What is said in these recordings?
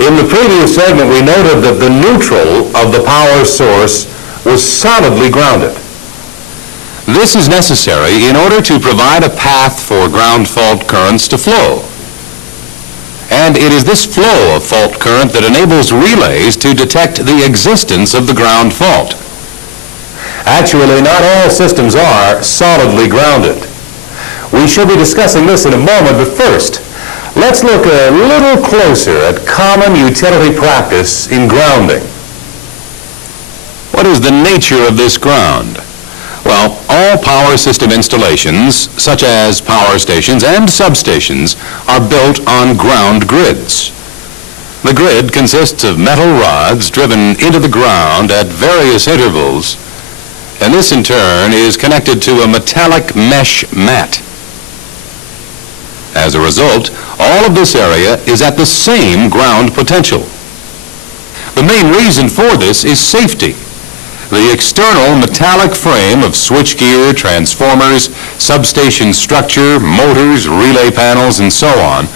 In the previous segment, we noted that the neutral of the power source was solidly grounded. This is necessary in order to provide a path for ground fault currents to flow. And it is this flow of fault current that enables relays to detect the existence of the ground fault. Actually, not all systems are solidly grounded. We shall be discussing this in a moment, but first, let's look a little closer at common utility practice in grounding. What is the nature of this ground? Well, all power system installations, such as power stations and substations, are built on ground grids. The grid consists of metal rods driven into the ground at various intervals, and this in turn is connected to a metallic mesh mat. As a result, all of this area is at the same ground potential. The main reason for this is safety. The external metallic frame of switchgear, transformers, substation structure, motors, relay panels, and so on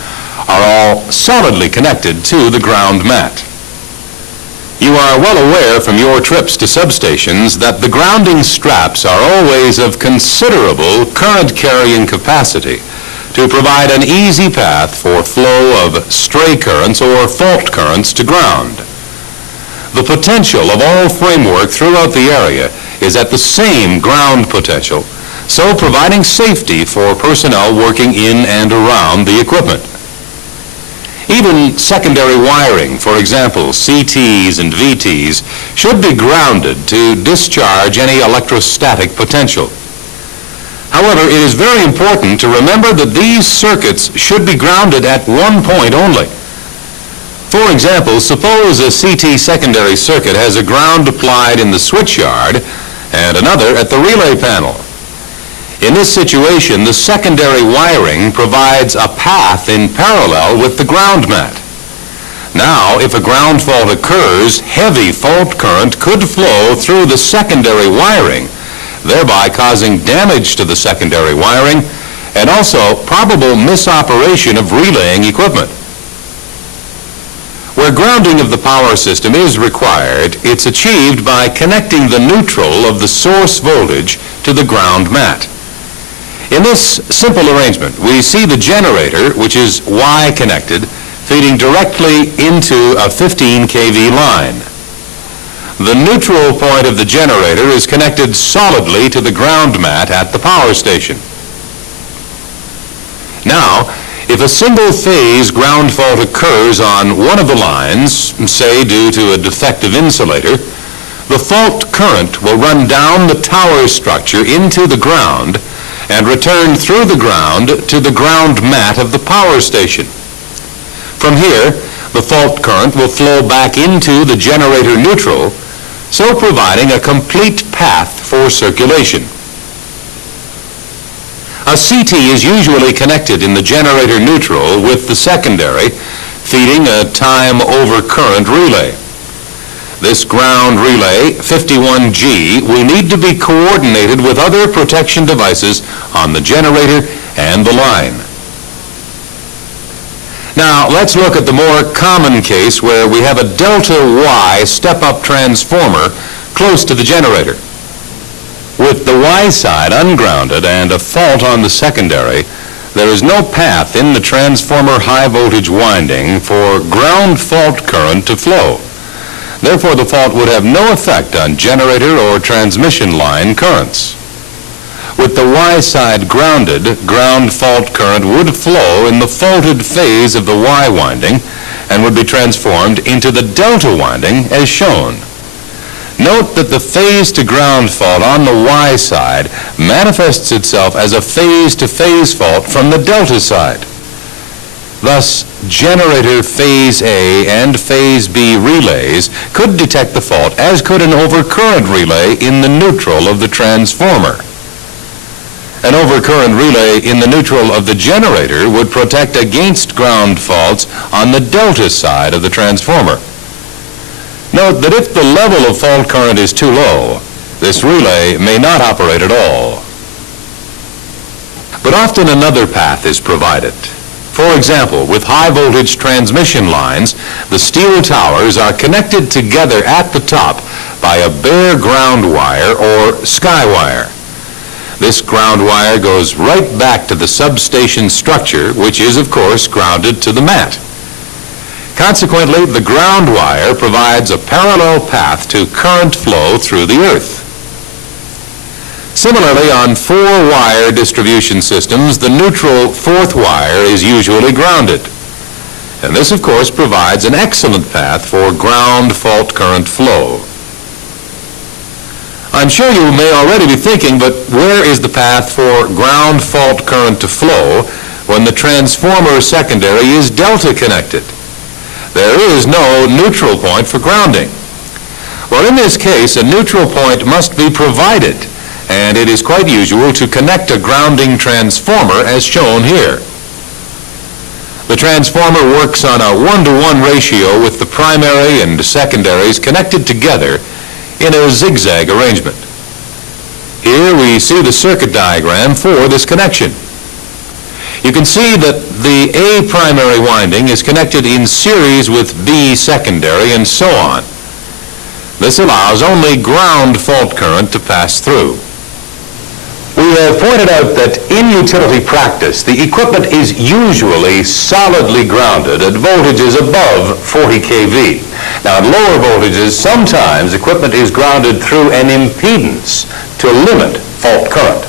are all solidly connected to the ground mat. You are well aware from your trips to substations that the grounding straps are always of considerable current carrying capacity to provide an easy path for flow of stray currents or fault currents to ground. The potential of all framework throughout the area is at the same ground potential, so providing safety for personnel working in and around the equipment. Even secondary wiring, for example, CTs and VTs, should be grounded to discharge any electrostatic potential. However, it is very important to remember that these circuits should be grounded at one point only. For example, suppose a CT secondary circuit has a ground applied in the switch yard and another at the relay panel. In this situation, the secondary wiring provides a path in parallel with the ground mat. Now, if a ground fault occurs, heavy fault current could flow through the secondary wiring, thereby causing damage to the secondary wiring and also probable misoperation of relaying equipment. Where grounding of the power system is required, it's achieved by connecting the neutral of the source voltage to the ground mat. In this simple arrangement, we see the generator, which is Y connected, feeding directly into a 15 kV line. The neutral point of the generator is connected solidly to the ground mat at the power station. Now, if a single phase ground fault occurs on one of the lines, say due to a defective insulator, the fault current will run down the tower structure into the ground and return through the ground to the ground mat of the power station. From here, the fault current will flow back into the generator neutral, so providing a complete path for circulation. A CT is usually connected in the generator neutral with the secondary, feeding a time over current relay. This ground relay, 51G, will need to be coordinated with other protection devices on the generator and the line. Now, let's look at the more common case where we have a delta Y step-up transformer close to the generator. With the Y side ungrounded and a fault on the secondary, there is no path in the transformer high voltage winding for ground fault current to flow. Therefore, the fault would have no effect on generator or transmission line currents. With the Y side grounded, ground fault current would flow in the faulted phase of the Y winding and would be transformed into the delta winding as shown. Note that the phase to ground fault on the Y side manifests itself as a phase-to-phase fault from the delta side. Thus, generator phase A and phase B relays could detect the fault, as could an overcurrent relay in the neutral of the transformer. An overcurrent relay in the neutral of the generator would protect against ground faults on the delta side of the transformer. Note that if the level of fault current is too low, this relay may not operate at all. But often another path is provided. For example, with high-voltage transmission lines, the steel towers are connected together at the top by a bare ground wire or sky wire. This ground wire goes right back to the substation structure, which is, of course, grounded to the mat. Consequently, the ground wire provides a parallel path to current flow through the earth. Similarly, on four-wire distribution systems, the neutral fourth wire is usually grounded. And this, of course, provides an excellent path for ground fault current flow. I'm sure you may already be thinking, but where is the path for ground fault current to flow when the transformer secondary is delta connected? There is no neutral point for grounding. Well, in this case, a neutral point must be provided, and it is quite usual to connect a grounding transformer as shown here. The transformer works on a 1-to-1 ratio with the primary and secondaries connected together in a zigzag arrangement. Here we see the circuit diagram for this connection. You can see that the A primary winding is connected in series with B secondary and so on. This allows only ground fault current to pass through. We have pointed out that in utility practice, the equipment is usually solidly grounded at voltages above 40 kV. Now, at lower voltages, sometimes equipment is grounded through an impedance to limit fault current.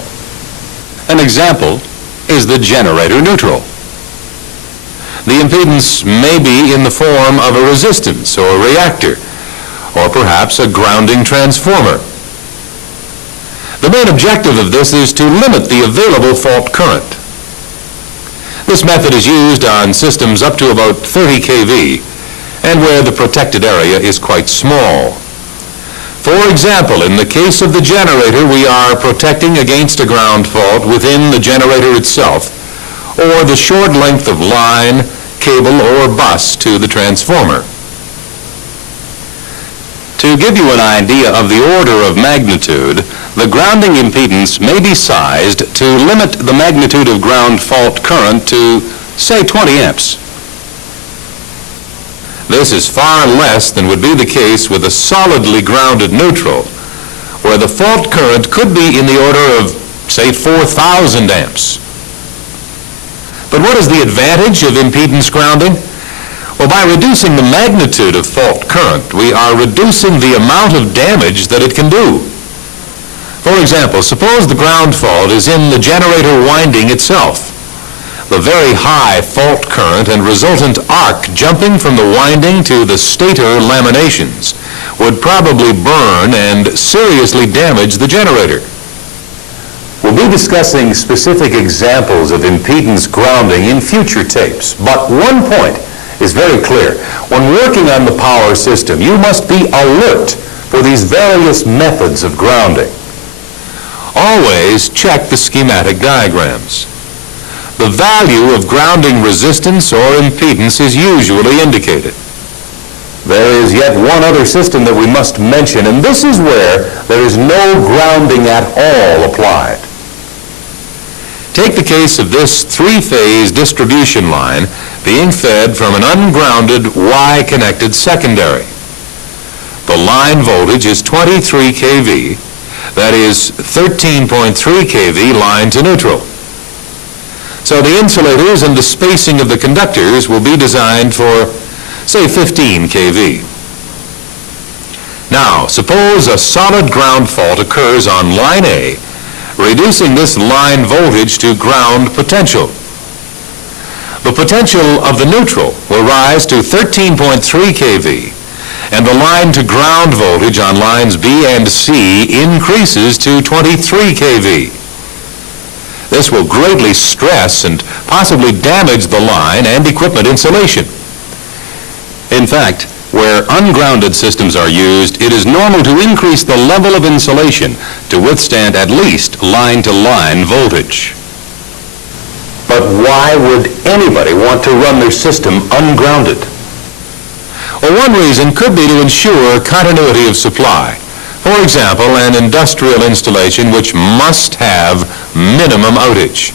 An example is the generator neutral. The impedance may be in the form of a resistance or reactor, or perhaps a grounding transformer. The main objective of this is to limit the available fault current. This method is used on systems up to about 30 kV and where the protected area is quite small. For example, in the case of the generator, we are protecting against a ground fault within the generator itself or the short length of line, cable, or bus to the transformer. To give you an idea of the order of magnitude, the grounding impedance may be sized to limit the magnitude of ground fault current to, say, 20 amps. This is far less than would be the case with a solidly grounded neutral, where the fault current could be in the order of, say, 4,000 amps. But what is the advantage of impedance grounding? Well, by reducing the magnitude of fault current, we are reducing the amount of damage that it can do. For example, suppose the ground fault is in the generator winding itself. The very high fault current and resultant arc jumping from the winding to the stator laminations would probably burn and seriously damage the generator. We'll be discussing specific examples of impedance grounding in future tapes, but one point is very clear. When working on the power system, you must be alert for these various methods of grounding. Always check the schematic diagrams. The value of grounding resistance or impedance is usually indicated. There is yet one other system that we must mention, and this is where there is no grounding at all applied. Take the case of this three-phase distribution line being fed from an ungrounded Y-connected secondary. The line voltage is 23 kV, that is 13.3 kV line to neutral. So the insulators and the spacing of the conductors will be designed for, say, 15 kV. Now, suppose a solid ground fault occurs on line A, reducing this line voltage to ground potential. The potential of the neutral will rise to 13.3 kV, and the line to ground voltage on lines B and C increases to 23 kV. This will greatly stress and possibly damage the line and equipment insulation. In fact, where ungrounded systems are used, it is normal to increase the level of insulation to withstand at least line-to-line voltage. But why would anybody want to run their system ungrounded? Well, one reason could be to ensure continuity of supply. For example, an industrial installation which must have minimum outage.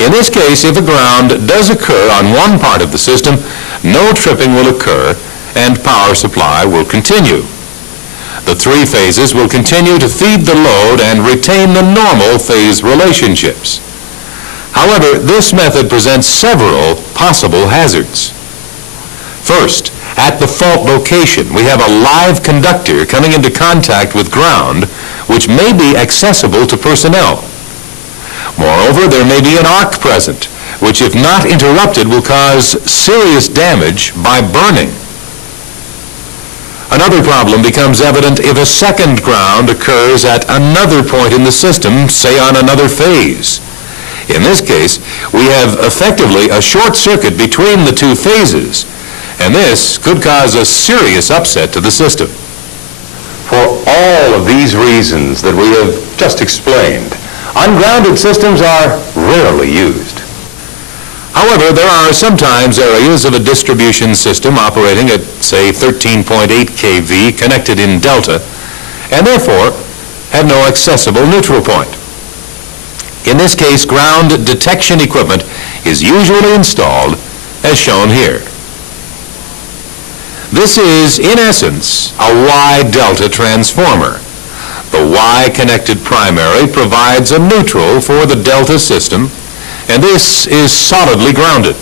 In this case, if a ground does occur on one part of the system, no tripping will occur and power supply will continue. The three phases will continue to feed the load and retain the normal phase relationships. However, this method presents several possible hazards. First, at the fault location, we have a live conductor coming into contact with ground, which may be accessible to personnel. Moreover, there may be an arc present, which if not interrupted will cause serious damage by burning. Another problem becomes evident if a second ground occurs at another point in the system, say on another phase. In this case, we have effectively a short circuit between the two phases, and this could cause a serious upset to the system. For all of these reasons that we have just explained, ungrounded systems are rarely used. However, there are sometimes areas of a distribution system operating at, say, 13.8 kV connected in delta, and therefore have no accessible neutral point. In this case, ground detection equipment is usually installed as shown here. This is, in essence, a Y-delta transformer. The Y-connected primary provides a neutral for the delta system, and this is solidly grounded.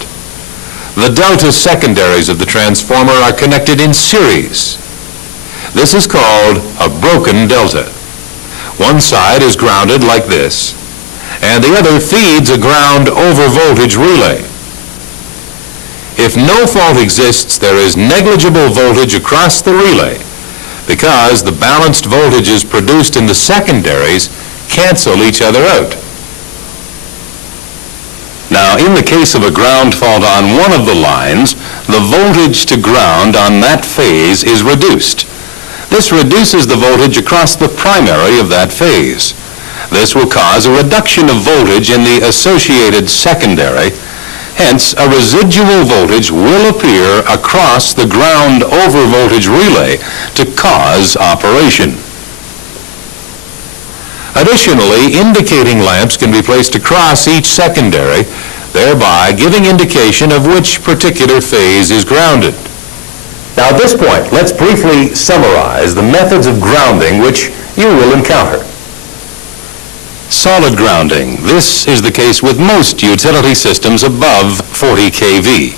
The delta secondaries of the transformer are connected in series. This is called a broken delta. One side is grounded like this, and the other feeds a ground over voltage relay. If no fault exists, there is negligible voltage across the relay because the balanced voltages produced in the secondaries cancel each other out. Now, in the case of a ground fault on one of the lines, the voltage to ground on that phase is reduced. This reduces the voltage across the primary of that phase. This will cause a reduction of voltage in the associated secondary. Hence, a residual voltage will appear across the ground over voltage relay to cause operation. Additionally, indicating lamps can be placed across each secondary, thereby giving indication of which particular phase is grounded. Now at this point, let's briefly summarize the methods of grounding which you will encounter. Solid grounding. This is the case with most utility systems above 40 kV.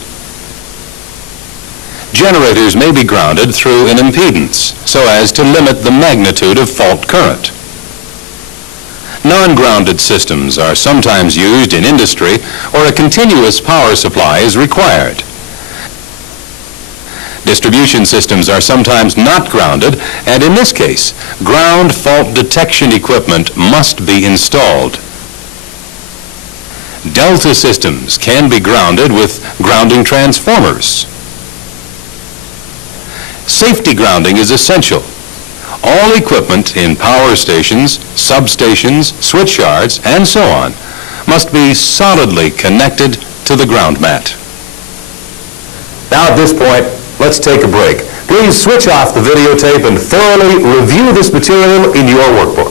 Generators may be grounded through an impedance so as to limit the magnitude of fault current. Non-grounded systems are sometimes used in industry or a continuous power supply is required. Distribution systems are sometimes not grounded, and in this case, ground fault detection equipment must be installed. Delta systems can be grounded with grounding transformers. Safety grounding is essential. All equipment in power stations, substations, switch yards, and so on must be solidly connected to the ground mat. Now at this point, let's take a break. Please switch off the videotape and thoroughly review this material in your workbook.